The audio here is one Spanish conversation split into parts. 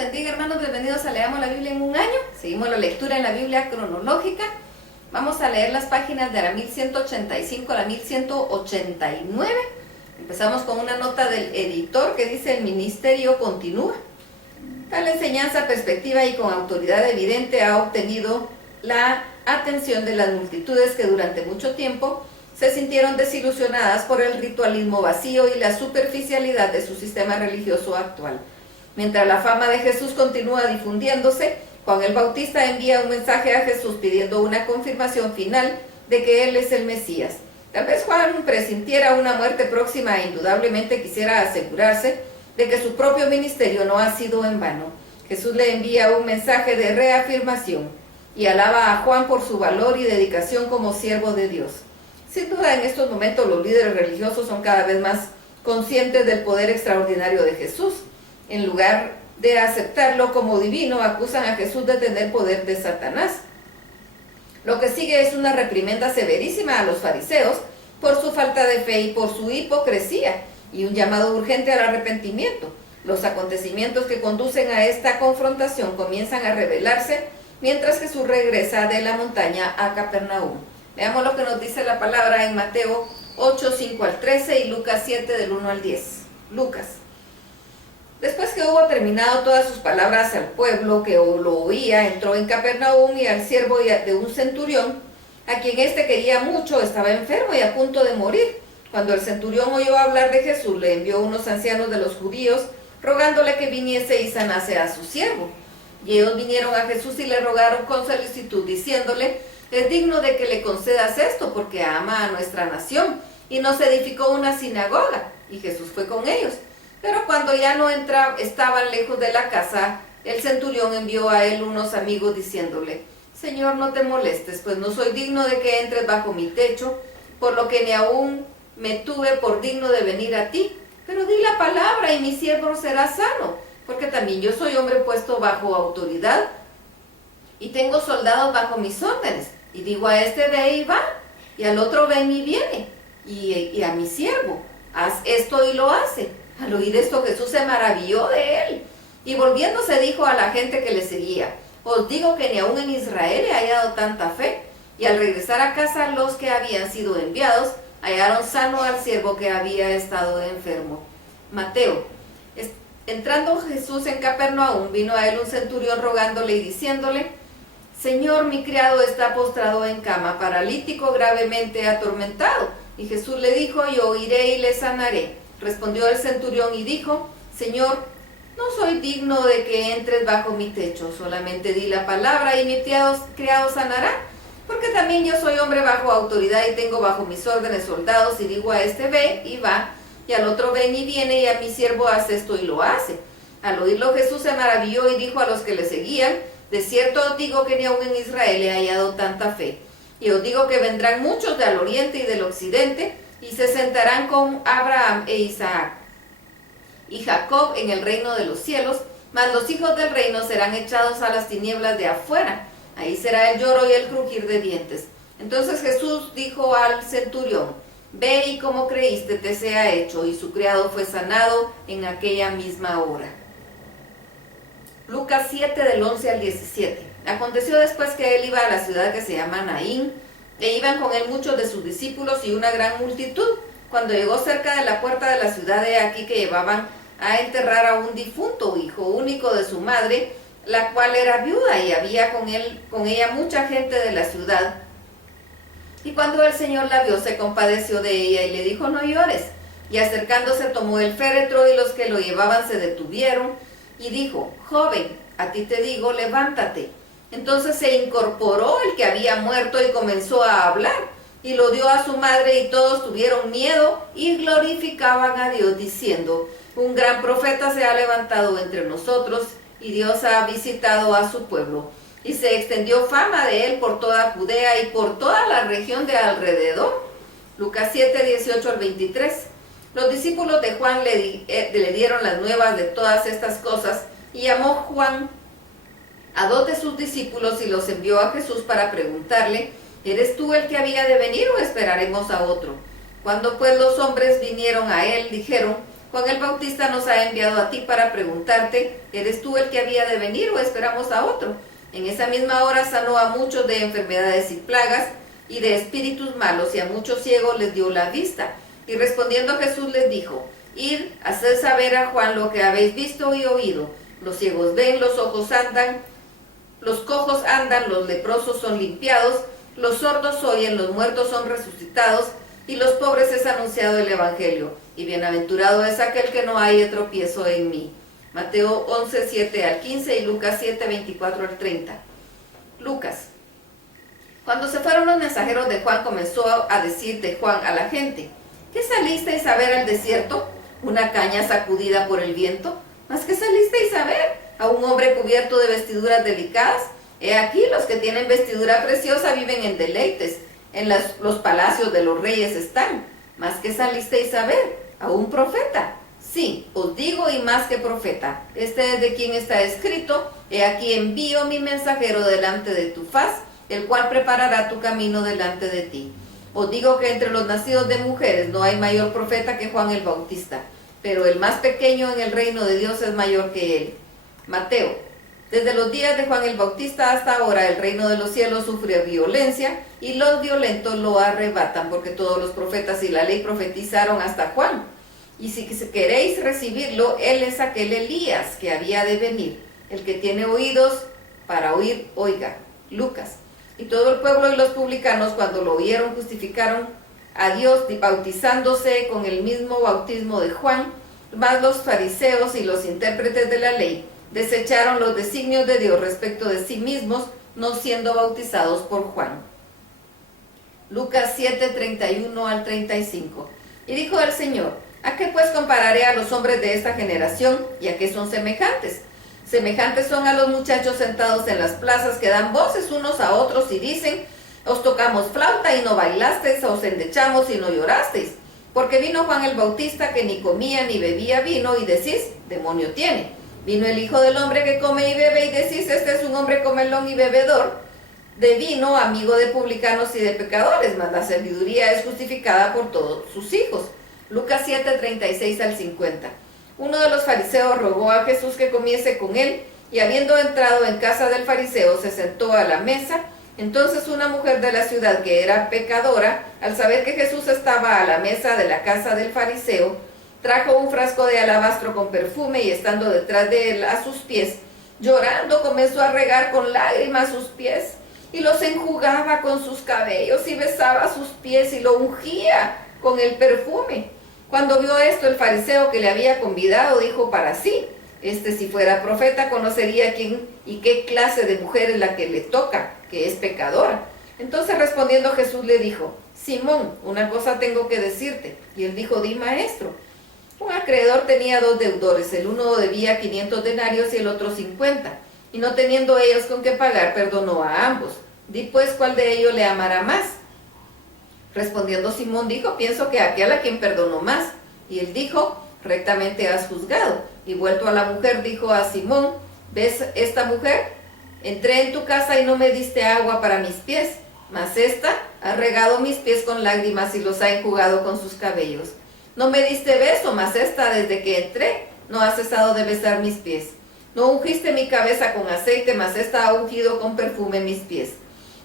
bendiga, hermanos, bienvenidos a Leamos la Biblia en un año. Seguimos la lectura en la Biblia cronológica. Vamos a leer las páginas de la 1185 a la 1189. Empezamos con una nota del editor que dice: el ministerio continúa. Tal enseñanza, perspectiva y con autoridad evidente ha obtenido la atención de las multitudes que durante mucho tiempo se sintieron desilusionadas por el ritualismo vacío y la superficialidad de su sistema religioso actual. Mientras la fama de Jesús continúa difundiéndose, Juan el Bautista envía un mensaje a Jesús pidiendo una confirmación final de que Él es el Mesías. Tal vez Juan presintiera una muerte próxima e indudablemente quisiera asegurarse de que su propio ministerio no ha sido en vano. Jesús le envía un mensaje de reafirmación y alaba a Juan por su valor y dedicación como siervo de Dios. Sin duda, en estos momentos los líderes religiosos son cada vez más conscientes del poder extraordinario de Jesús. En lugar de aceptarlo como divino, acusan a Jesús de tener poder de Satanás. Lo que sigue es una reprimenda severísima a los fariseos por su falta de fe y por su hipocresía, y un llamado urgente al arrepentimiento. Los acontecimientos que conducen a esta confrontación comienzan a revelarse mientras Jesús regresa de la montaña a Capernaum. Veamos lo que nos dice la palabra en Mateo 8, 5 al 13 y Lucas 7, del 1 al 10. Lucas. Después que hubo terminado todas sus palabras al pueblo que lo oía, entró en Capernaum y al siervo de un centurión, a quien éste quería mucho, estaba enfermo y a punto de morir. Cuando el centurión oyó hablar de Jesús, le envió unos ancianos de los judíos, rogándole que viniese y sanase a su siervo. Y ellos vinieron a Jesús y le rogaron con solicitud, diciéndole: es digno de que le concedas esto, porque ama a nuestra nación, y nos edificó una sinagoga. Y Jesús fue con ellos. Pero cuando ya no estaban lejos de la casa, el centurión envió a él unos amigos diciéndole: Señor, no te molestes, pues no soy digno de que entres bajo mi techo, por lo que ni aún me tuve por digno de venir a ti. Pero di la palabra y mi siervo será sano, porque también yo soy hombre puesto bajo autoridad y tengo soldados bajo mis órdenes. Y digo a este: ve y va, y al otro: ven y viene, y a mi siervo: haz esto, y lo hace. Al oír esto, Jesús se maravilló de él, y volviéndose dijo a la gente que le seguía: os digo que ni aún en Israel he hallado tanta fe. Y al regresar a casa, los que habían sido enviados hallaron sano al siervo que había estado enfermo. Mateo. Entrando Jesús en Capernaum, vino a él un centurión rogándole y diciéndole: Señor, mi criado está postrado en cama, paralítico, gravemente atormentado. Y Jesús le dijo: yo iré y le sanaré. Respondió el centurión y dijo: Señor, no soy digno de que entres bajo mi techo, solamente di la palabra y mi criado sanará, porque también yo soy hombre bajo autoridad y tengo bajo mis órdenes soldados, y digo a este: ve y va, y al otro: ven y viene, y a mi siervo: haz esto, y lo hace. Al oírlo, Jesús se maravilló y dijo a los que le seguían: de cierto os digo que ni aun en Israel he hallado tanta fe. Y os digo que vendrán muchos del oriente y del occidente, y se sentarán con Abraham e Isaac y Jacob en el reino de los cielos, mas los hijos del reino serán echados a las tinieblas de afuera. Ahí será el lloro y el crujir de dientes. Entonces Jesús dijo al centurión: ve y como creíste te sea hecho. Y su criado fue sanado en aquella misma hora. Lucas 7, del 11 al 17. Aconteció después que él iba a la ciudad que se llama Naín, e iban con él muchos de sus discípulos y una gran multitud. Cuando llegó cerca de la puerta de la ciudad, he aquí que llevaban a enterrar a un difunto, hijo único de su madre, la cual era viuda, y había con ella mucha gente de la ciudad. Y cuando el Señor la vio, se compadeció de ella y le dijo: no llores. Y acercándose, tomó el féretro, y los que lo llevaban se detuvieron, y dijo: joven, a ti te digo, levántate. Entonces se incorporó el que había muerto y comenzó a hablar, y lo dio a su madre, y todos tuvieron miedo y glorificaban a Dios, diciendo: un gran profeta se ha levantado entre nosotros, y Dios ha visitado a su pueblo. Y se extendió fama de él por toda Judea y por toda la región de alrededor. Lucas 7, 18 al 23. Los discípulos de Juan le dieron las nuevas de todas estas cosas, y llamó Juan a 2 de sus discípulos y los envió a Jesús para preguntarle: ¿eres tú el que había de venir o esperaremos a otro? Cuando pues los hombres vinieron a él, dijeron: Juan el Bautista nos ha enviado a ti para preguntarte, ¿eres tú el que había de venir o esperamos a otro? En esa misma hora sanó a muchos de enfermedades y plagas y de espíritus malos, y a muchos ciegos les dio la vista. Y respondiendo Jesús les dijo, id, haced saber a Juan lo que habéis visto y oído. Los ciegos ven, los ojos andan, los cojos andan, los leprosos son limpiados, los sordos oyen, los muertos son resucitados, y los pobres es anunciado el Evangelio. Y bienaventurado es aquel que no haya tropiezo en mí. Mateo 11, 7 al 15 y Lucas 7, 24 al 30. Lucas. Cuando se fueron los mensajeros de Juan, comenzó a decir de Juan a la gente, ¿qué salisteis a ver al desierto? ¿Una caña sacudida por el viento? ¿Mas qué salisteis a ver? ¿A un hombre cubierto de vestiduras delicadas? He aquí, los que tienen vestidura preciosa viven en deleites, en los palacios de los reyes están. ¿Mas qué salisteis a ver? ¿A un profeta? Sí, os digo, y más que profeta. Este es de quien está escrito, he aquí envío mi mensajero delante de tu faz, el cual preparará tu camino delante de ti. Os digo que entre los nacidos de mujeres no hay mayor profeta que Juan el Bautista, pero el más pequeño en el reino de Dios es mayor que él. Mateo. Desde los días de Juan el Bautista hasta ahora el reino de los cielos sufre violencia y los violentos lo arrebatan, porque todos los profetas y la ley profetizaron hasta Juan. Y si queréis recibirlo, él es aquel Elías que había de venir. El que tiene oídos para oír, oiga. Lucas. Y todo el pueblo y los publicanos, cuando lo oyeron, justificaron a Dios bautizándose con el mismo bautismo de Juan, mas los fariseos y los intérpretes de la ley desecharon los designios de Dios respecto de sí mismos, no siendo bautizados por Juan. Lucas 7, 31 al 35. Y dijo el Señor, ¿a qué pues compararé a los hombres de esta generación? ¿Y a qué son semejantes? Semejantes son a los muchachos sentados en las plazas que dan voces unos a otros y dicen, os tocamos flauta y no bailasteis, os endechamos y no llorasteis. Porque vino Juan el Bautista que ni comía ni bebía vino y decís, demonio tiene. Vino el Hijo del Hombre que come y bebe y decís, este es un hombre comelón y bebedor de vino, amigo de publicanos y de pecadores, mas la sabiduría es justificada por todos sus hijos. Lucas 7, 36 al 50. Uno de los fariseos rogó a Jesús que comiese con él, y habiendo entrado en casa del fariseo, se sentó a la mesa. Entonces una mujer de la ciudad que era pecadora, al saber que Jesús estaba a la mesa de la casa del fariseo, trajo un frasco de alabastro con perfume y estando detrás de él a sus pies, llorando comenzó a regar con lágrimas sus pies y los enjugaba con sus cabellos y besaba sus pies y lo ungía con el perfume. Cuando vio esto, el fariseo que le había convidado dijo para sí, si fuera profeta conocería quién y qué clase de mujer es la que le toca, que es pecadora. Entonces respondiendo Jesús le dijo, Simón, una cosa tengo que decirte. Y él dijo, di maestro. Un acreedor tenía 2 deudores, el uno debía 500 denarios y el otro 50, y no teniendo ellos con qué pagar, perdonó a ambos. Di pues cuál de ellos le amará más. Respondiendo Simón dijo, pienso que aquel a quien perdonó más. Y él dijo, rectamente has juzgado. Y vuelto a la mujer dijo a Simón, ¿ves esta mujer? Entré en tu casa y no me diste agua para mis pies, mas esta ha regado mis pies con lágrimas y los ha enjugado con sus cabellos. No me diste beso, mas esta desde que entré no ha cesado de besar mis pies. No ungiste mi cabeza con aceite, mas esta ha ungido con perfume mis pies.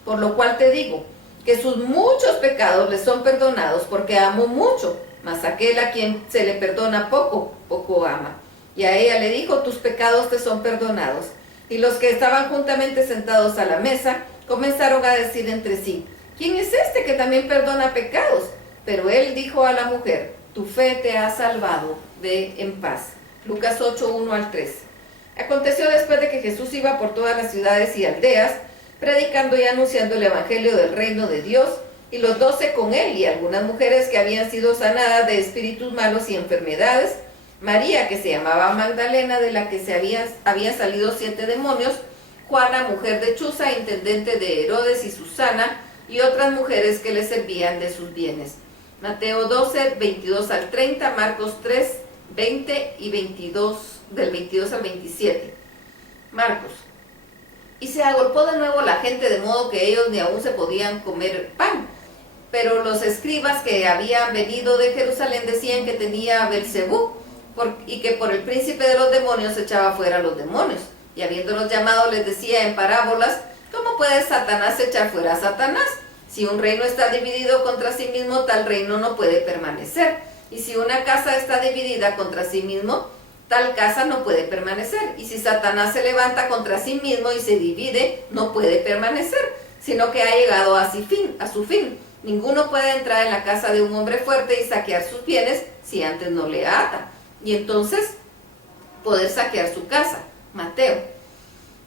Por lo cual te digo, que sus muchos pecados le son perdonados, porque amó mucho, mas aquel a quien se le perdona poco, poco ama. Y a ella le dijo, tus pecados te son perdonados. Y los que estaban juntamente sentados a la mesa, comenzaron a decir entre sí, ¿quién es este que también perdona pecados? Pero él dijo a la mujer, tu fe te ha salvado, ve en paz. Lucas 8, 1 al 3. Aconteció después de que Jesús iba por todas las ciudades y aldeas, predicando y anunciando el evangelio del reino de Dios, y los 12 con él, y algunas mujeres que habían sido sanadas de espíritus malos y enfermedades, María, que se llamaba Magdalena, de la que habían salido 7 demonios, Juana, mujer de Chuza, intendente de Herodes, y Susana, y otras mujeres que le servían de sus bienes. Mateo 12, 22 al 30, Marcos 3, 20 y 22, del 22 al 27. Marcos. Y se agolpó de nuevo la gente, de modo que ellos ni aún se podían comer pan. Pero los escribas que habían venido de Jerusalén decían que tenía Belcebú, y que por el príncipe de los demonios echaba fuera a los demonios. Y habiéndolos llamado les decía en parábolas, ¿cómo puede Satanás echar fuera a Satanás? Si un reino está dividido contra sí mismo, tal reino no puede permanecer. Y si una casa está dividida contra sí mismo, tal casa no puede permanecer. Y si Satanás se levanta contra sí mismo y se divide, no puede permanecer, sino que ha llegado a su fin. Ninguno puede entrar en la casa de un hombre fuerte y saquear sus bienes si antes no le ata. Y entonces poder saquear su casa. Mateo.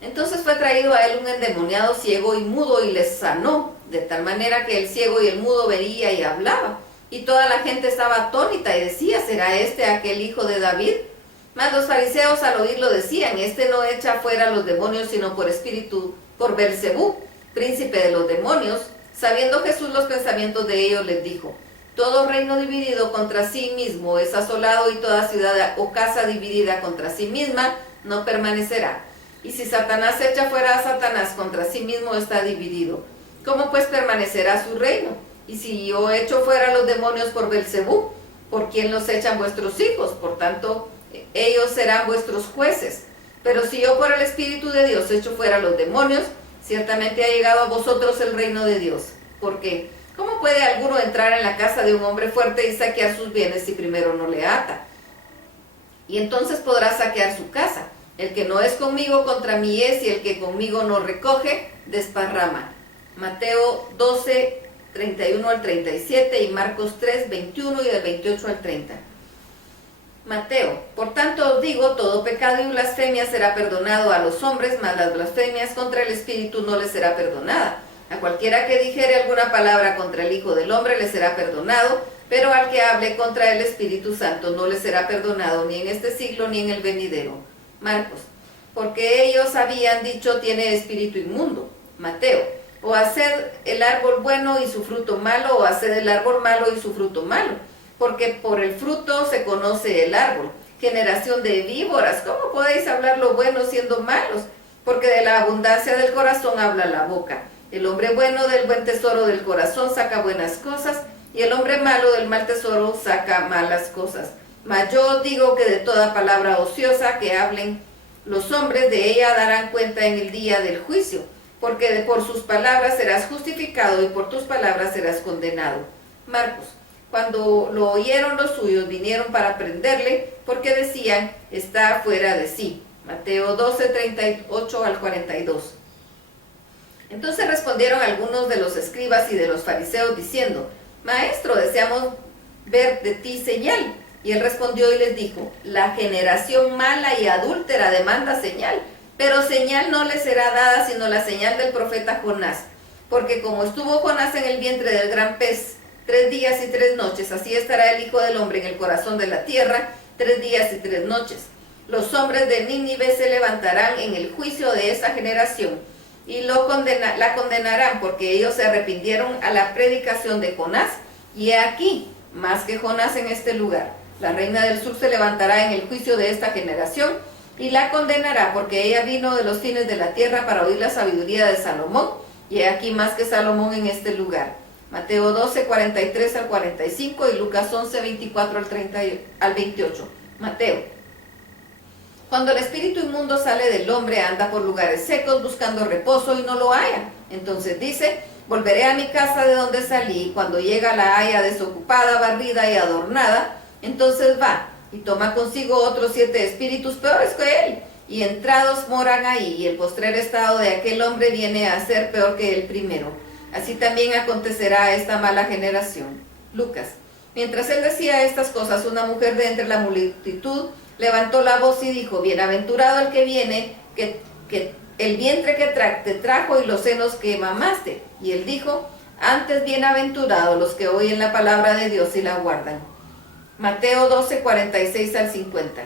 Entonces fue traído a él un endemoniado ciego y mudo y les sanó, de tal manera que el ciego y el mudo veía y hablaba. Y toda la gente estaba atónita y decía, ¿será este aquel hijo de David? Mas los fariseos al oírlo decían, este no echa fuera a los demonios sino por espíritu, por Belcebú, príncipe de los demonios. Sabiendo Jesús los pensamientos de ellos, les dijo, todo reino dividido contra sí mismo es asolado y toda ciudad o casa dividida contra sí misma no permanecerá. Y si Satanás echa fuera a Satanás, contra sí mismo está dividido. ¿Cómo pues permanecerá su reino? Y si yo echo fuera a los demonios por Belcebú, ¿por quién los echan vuestros hijos? Por tanto, ellos serán vuestros jueces. Pero si yo por el Espíritu de Dios echo fuera a los demonios, ciertamente ha llegado a vosotros el reino de Dios. ¿Por qué? ¿Cómo puede alguno entrar en la casa de un hombre fuerte y saquear sus bienes si primero no le ata? Y entonces podrá saquear su casa. El que no es conmigo contra mí es, y el que conmigo no recoge, desparrama. Mateo 12, 31 al 37 y Marcos 3, 21 y del 28 al 30. Mateo, por tanto os digo, todo pecado y blasfemia será perdonado a los hombres, mas las blasfemias contra el Espíritu no les será perdonada. A cualquiera que dijere alguna palabra contra el Hijo del Hombre le será perdonado, pero al que hable contra el Espíritu Santo no le será perdonado ni en este siglo ni en el venidero. Marcos, porque ellos habían dicho tiene espíritu inmundo. Mateo, o haced el árbol bueno y su fruto malo, o haced el árbol malo y su fruto malo, porque por el fruto se conoce el árbol. Generación de víboras, ¿cómo podéis hablar lo bueno siendo malos? Porque de la abundancia del corazón habla la boca. El hombre bueno del buen tesoro del corazón saca buenas cosas, y el hombre malo del mal tesoro saca malas cosas. Mas yo os digo que de toda palabra ociosa que hablen los hombres, de ella darán cuenta en el día del juicio, porque por sus palabras serás justificado y por tus palabras serás condenado. Marcos, cuando lo oyeron los suyos, vinieron para prenderle, porque decían, está fuera de sí. Mateo 12, 38 al 42. Entonces respondieron algunos de los escribas y de los fariseos diciendo, Maestro, deseamos ver de ti señal. Y él respondió y les dijo, la generación mala y adúltera demanda señal, pero señal no le será dada sino la señal del profeta Jonás. Porque como estuvo Jonás en el vientre del gran pez 3 días y 3 noches, así estará el Hijo del Hombre en el corazón de la tierra 3 días y 3 noches. Los hombres de Nínive se levantarán en el juicio de esa generación y la condenarán, porque ellos se arrepintieron a la predicación de Jonás, y he aquí, más que Jonás en este lugar. La reina del sur se levantará en el juicio de esta generación y la condenará, porque ella vino de los fines de la tierra para oír la sabiduría de Salomón, y he aquí más que Salomón en este lugar. Mateo 12, 43 al 45 y Lucas 11, 24 al 28. Mateo. Cuando el espíritu inmundo sale del hombre, anda por lugares secos buscando reposo y no lo halla. Entonces dice, volveré a mi casa de donde salí, y cuando llega la haya desocupada, barrida y adornada, entonces va y toma consigo otros 7 espíritus peores que él, y entrados moran ahí, y el postrer estado de aquel hombre viene a ser peor que el primero. Así también acontecerá a esta mala generación. Lucas. Mientras él decía estas cosas, una mujer de entre la multitud levantó la voz y dijo, bienaventurado el que viene, que el vientre que te trajo y los senos que mamaste. Y él dijo, antes bienaventurados los que oyen la palabra de Dios y la guardan. Mateo 12, 46 al 50.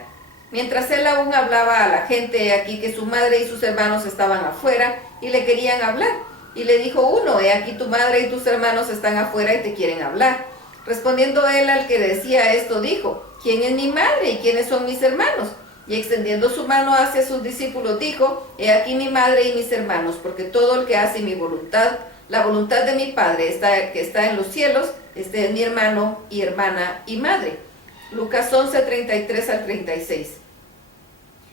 Mientras él aún hablaba a la gente, he aquí que su madre y sus hermanos estaban afuera y le querían hablar. Y le dijo uno, he aquí tu madre y tus hermanos están afuera y te quieren hablar. Respondiendo él al que decía esto, dijo, ¿quién es mi madre y quiénes son mis hermanos? Y extendiendo su mano hacia sus discípulos, dijo, he aquí mi madre y mis hermanos, porque todo el que hace mi voluntad, la voluntad de mi Padre que está en los cielos, este es mi hermano y hermana y madre. Lucas 11, 33 al 36.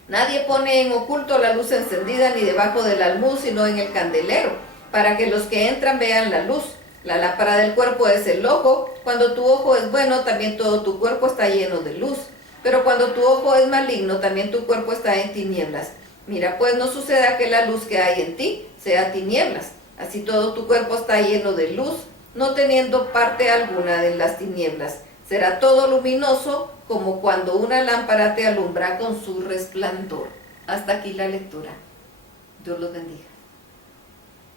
Nadie pone en oculto la luz encendida ni debajo del almud, sino en el candelero, para que los que entran vean la luz. La lámpara del cuerpo es el ojo. Cuando tu ojo es bueno, también todo tu cuerpo está lleno de luz. Pero cuando tu ojo es maligno, también tu cuerpo está en tinieblas. Mira, pues no suceda que la luz que hay en ti sea tinieblas. Así todo tu cuerpo está lleno de luz, no teniendo parte alguna de las tinieblas. Será todo luminoso como cuando una lámpara te alumbra con su resplandor. Hasta aquí la lectura. Dios los bendiga.